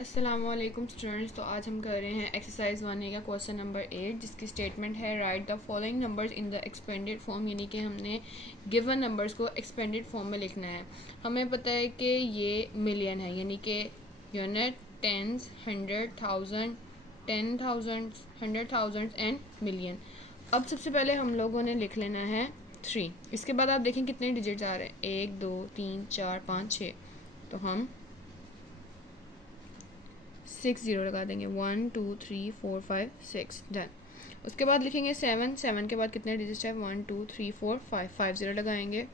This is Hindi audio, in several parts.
अस्सलामुअलैकुम स्टूडेंट्स। तो आज हम कर रहे हैं एक्सरसाइज 1A का क्वेश्चन नंबर 8, जिसकी स्टेटमेंट है right the following numbers in the expanded form. यानी कि हमने गिवन नंबर्स को एक्सपेंडेड फॉर्म में लिखना है। हमें पता है कि ये मिलियन है, यानी कि unit, tens, hundred, thousand, 10,000, 100,000 and million. अब सबसे पहले हम लोगों ने लिख लेना है 3। इसके बाद आप देखें कितने डिजिट्स आ रहे हैं, 1 2 3 4 5 6। तो हम 6 ज़ीरो लगा देंगे, 1 2 3 4 5 6 डन। उसके बाद लिखेंगे 7। 7 के बाद कितने डिजिट्स है, 1 2 3 4 5, 5 ज़ीरो लगाएंगे।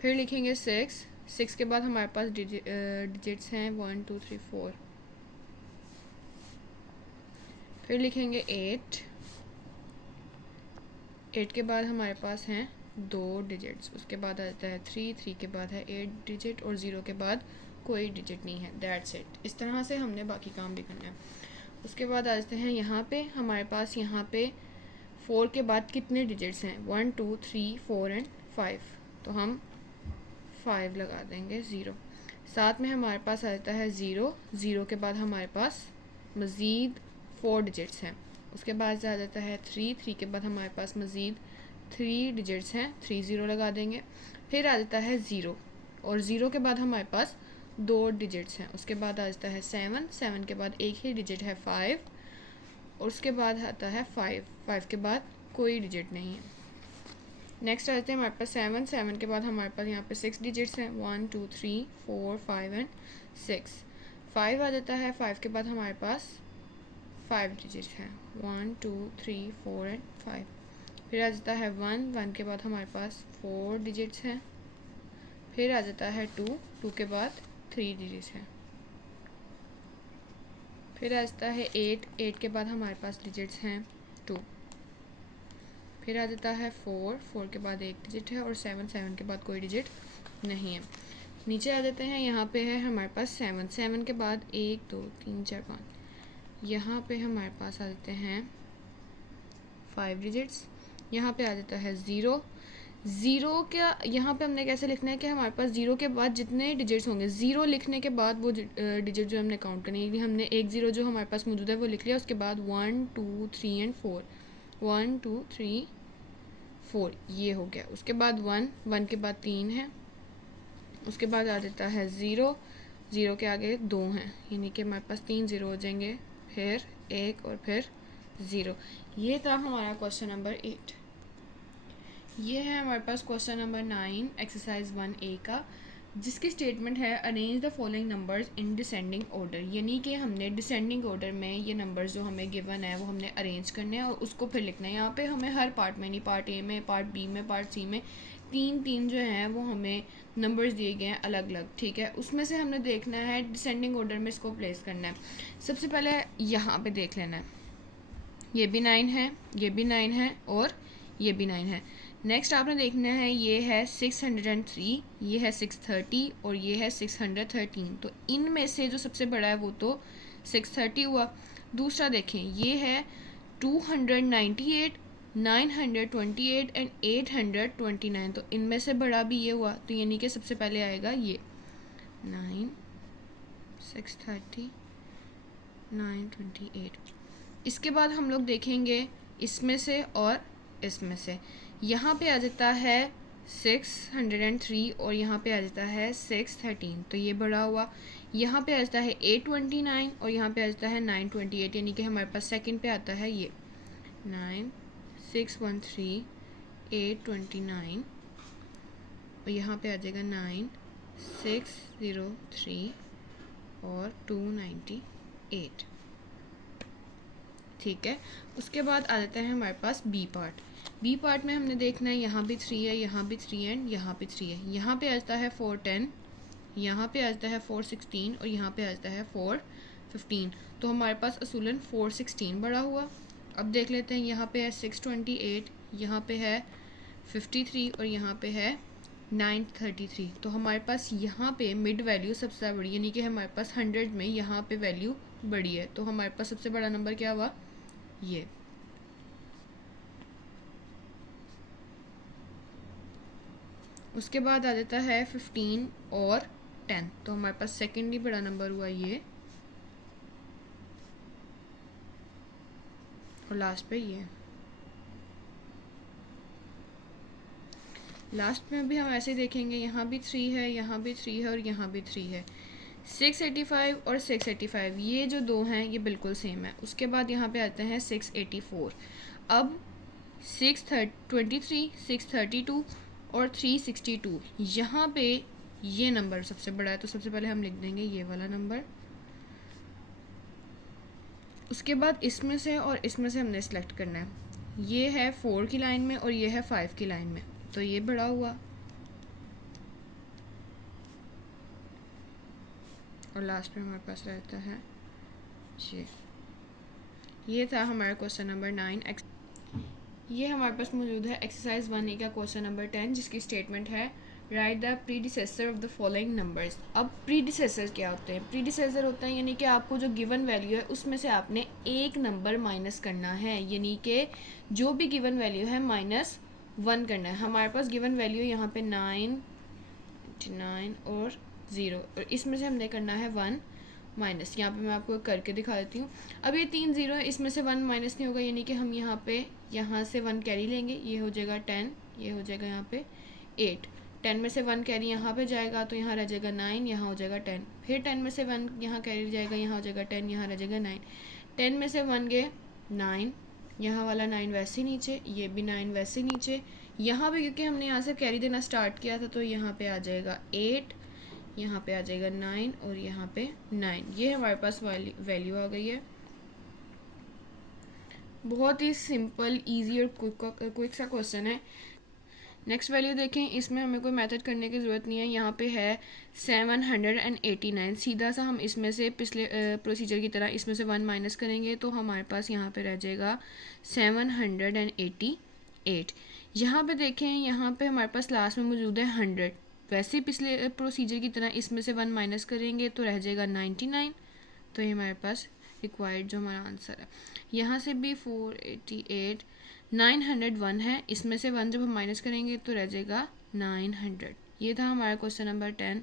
फिर लिखेंगे 6। 6 के बाद हमारे पास डिजिट्स हैं 1 2 3 4। फिर लिखेंगे 8। 8 के बाद हमारे पास हैं 2 डिजिट्स। उसके बाद आता है 3। 3 के बाद है 8 डिजिट और 0 के बाद कोई डिजिट नहीं है। That's it. इस तरह से हमने बाकी काम भी करना है। उसके बाद आ जाते हैं यहाँ पे, हमारे पास यहाँ पे 4 के बाद कितने डिजिट्स हैं, 1 2 3 4 एंड 5। तो हम 5 लगा देंगे, 0। साथ में हमारे पास आ जाता है 0। 0 के बाद हमारे पास मज़ीद 4 डिजिट्स हैं। उसके बाद आ जाता है 3। 3 के बाद हमारे पास मज़ीद 3 डिजिट्स हैं, 3 ज़ीरो लगा देंगे। फिर आ जाता है 0 और 0 के बाद हमारे पास 2 डिजिट्स हैं। उसके बाद आ जाता है 7। 7 के बाद एक ही डिजिट है 5 और उसके बाद आता है 5। 5 के बाद कोई डिजिट नहीं है। नेक्स्ट आ जाते हैं हमारे पास 7। 7 के बाद हमारे पास यहाँ पे 6 डिजिट्स हैं, 1 2 3 4 5 एंड 6। 5 आ जाता है, 5 के बाद हमारे पास 5 डिजिट हैं, 1 2 3 4 एंड 5। फिर आ जाता है 1। 1 के बाद हमारे पास 4 डिजिट्स हैं। फिर आ जाता है 2। 2 के बाद 3 डिजिट्स हैं। फिर आ जाता है 8। 8 के बाद हमारे पास डिजिट्स हैं 2। फिर आ जाता है 4। 4 के बाद एक डिजिट है और 7। 7 के बाद कोई डिजिट नहीं है। नीचे आ जाते हैं, यहाँ पे है हमारे पास 7। 7 के बाद 1 2 3 4 5। यहाँ पे हमारे पास आ जाते हैं 5 डिजिट्स। यहाँ पे आ जाता है 0। 0 का यहाँ पे हमने कैसे लिखना है कि हमारे पास 0 के बाद जितने डिजिट्स होंगे, 0 लिखने के बाद वो डिजिट जो हमने काउंट करनी है, हमने 1 0 जो हमारे पास मौजूद है वो लिख लिया। उसके बाद 1 2 3 एंड 4, 1 2 3 4 ये हो गया। उसके बाद 1। 1 के बाद 3 है। उसके बाद आ जाता है 0। 0 के आगे 2 हैं, यानी कि हमारे पास 3 ज़ीरो हो जाएंगे, फिर 1 और फिर 0। ये था हमारा क्वेश्चन नंबर 8। ये है हमारे पास क्वेश्चन नंबर 9 एक्सरसाइज 1A का, जिसकी स्टेटमेंट है arrange the following numbers in descending order. यानी कि हमने डिसेंडिंग ऑर्डर में ये नंबर्स जो हमें गिवन है वो हमने अरेंज करने हैं और उसको फिर लिखना है। यहाँ पे हमें हर पार्ट में, नहीं पार्ट ए में, पार्ट बी में, पार्ट सी में, तीन तीन जो हैं वो हमें नंबर्स दिए गए हैं अलग अलग, ठीक है। उसमें से हमने देखना है डिसेंडिंग ऑर्डर में इसको प्लेस करना है। सबसे पहले यहाँ पे देख लेना है, ये भी 9 है, ये भी 9 है और ये भी 9 है। नेक्स्ट आपने देखना है, ये है 603, ये है 630 और ये है 613। तो इनमें से जो सबसे बड़ा है वो तो 630 हुआ। दूसरा देखें, ये है 298, 928 एंड 829। तो इनमें से बड़ा भी ये हुआ, तो यानी कि सबसे पहले आएगा ये 9, 630, 928। इसके बाद हम लोग देखेंगे इसमें से और इसमें से। यहाँ पे आ जाता है 603 और यहाँ पे आ जाता है 613, तो ये बड़ा हुआ। यहाँ पे आ जाता है 829 और यहाँ पे आ जाता है 928, यानी कि हमारे पास सेकंड पे आता है ये 9613, 829 और यहाँ पे आ जाएगा 9603 और 298, ठीक है। उसके बाद आ जाता है हमारे पास बी पार्ट। बी पार्ट में हमने देखना है, यहाँ भी 3 है, यहाँ भी 3 है, यहाँ पे 3 है। यहाँ पे आ जाता है 410, यहाँ पे आ जाता है 416 और यहाँ पे आ जाता है 415। तो हमारे पास असूलन 416 बड़ा हुआ। अब देख लेते हैं, यहाँ पे है 628, यहाँ पे है 53 और यहाँ पे है 933। तो हमारे पास यहाँ पे मिड वैल्यू सबसे बड़ी, यानी कि हमारे पास 100 में यहाँ पे वैल्यू बड़ी है। तो हमारे पास सबसे बड़ा नंबर क्या हुआ, ये। उसके बाद आ जाता है 15 और 10, तो हमारे पास सेकेंडली बड़ा नंबर हुआ ये, और लास्ट पे ये। लास्ट में भी हम ऐसे देखेंगे, यहाँ भी 3 है, यहाँ भी 3 है और यहाँ भी 3 है। 685 और 685 ये जो दो हैं ये बिल्कुल सेम है। उसके बाद यहाँ पे आते हैं 684। अब 623, 632 और 362, यहाँ पे ये नंबर सबसे बड़ा है, तो सबसे पहले हम लिख देंगे ये वाला नंबर। उसके बाद इसमें से और इसमें से हमने सेलेक्ट करना है, ये है 4 की लाइन में और ये है 5 की लाइन में, तो ये बड़ा हुआ। और लास्ट में हमारे पास रहता है ये था हमारा क्वेश्चन नंबर 9। ये हमारे पास मौजूद है एक्सरसाइज 1A का क्वेश्चन नंबर 10, जिसकी स्टेटमेंट है right the predecessor of the following numbers. अब प्रीडिसेसर क्या होते हैं? प्रीडिसेसर होता है यानी कि आपको जो गिवन वैल्यू है उसमें से आपने एक नंबर माइनस करना है, यानी कि जो भी गिवन वैल्यू है -1 करना है। हमारे पास गिवन वैल्यू यहाँ पे 9 और 0, और इसमें से हमने करना है 1 माइनस। यहाँ पे मैं आपको करके दिखा देती हूँ। अब ये 3 0 है, इसमें से 1 माइनस नहीं होगा, यानी कि हम यहाँ से 1 कैरी लेंगे, ये हो जाएगा 10, ये हो जाएगा यहाँ पे 8। 10 में से 1 कैरी यहाँ पे जाएगा तो यहाँ रह जाएगा 9, यहाँ हो जाएगा 10। फिर 10 में से 1 यहाँ कैरी जाएगा, यहाँ हो जाएगा 10, यहाँ रह जाएगा 9। 10 में से 1 गए 9, यहाँ वाला 9 वैसे नीचे, ये भी 9 वैसे नीचे। यहाँ पे क्योंकि हमने यहाँ से कैरी देना स्टार्ट किया था तो यहाँ पे आ जाएगा 8, यहाँ पे आ जाएगा 9 और यहाँ पे 9। ये हमारे पास वैल्यू आ गई है। बहुत ही सिंपल, इजी और क्विक सा क्वेश्चन है। नेक्स्ट वैल्यू देखें, इसमें हमें कोई मेथड करने की ज़रूरत नहीं है। यहाँ पे है 789, सीधा सा हम इसमें से पिछले प्रोसीजर की तरह इसमें से 1 माइनस करेंगे तो हमारे पास यहाँ पे रह जाएगा 788। यहाँ पे देखें, यहाँ पे हमारे पास लास्ट में मौजूद है 100। वैसे ही पिछले प्रोसीजर की तरह इसमें से 1 माइनस करेंगे तो रह जाएगा 99। तो ये हमारे पास रिक्वायर्ड जो हमारा आंसर है। यहाँ से भी 488, 901 है, इसमें से 1 जब हम माइनस करेंगे तो रह जाएगा 900। ये था हमारा क्वेश्चन नंबर 10।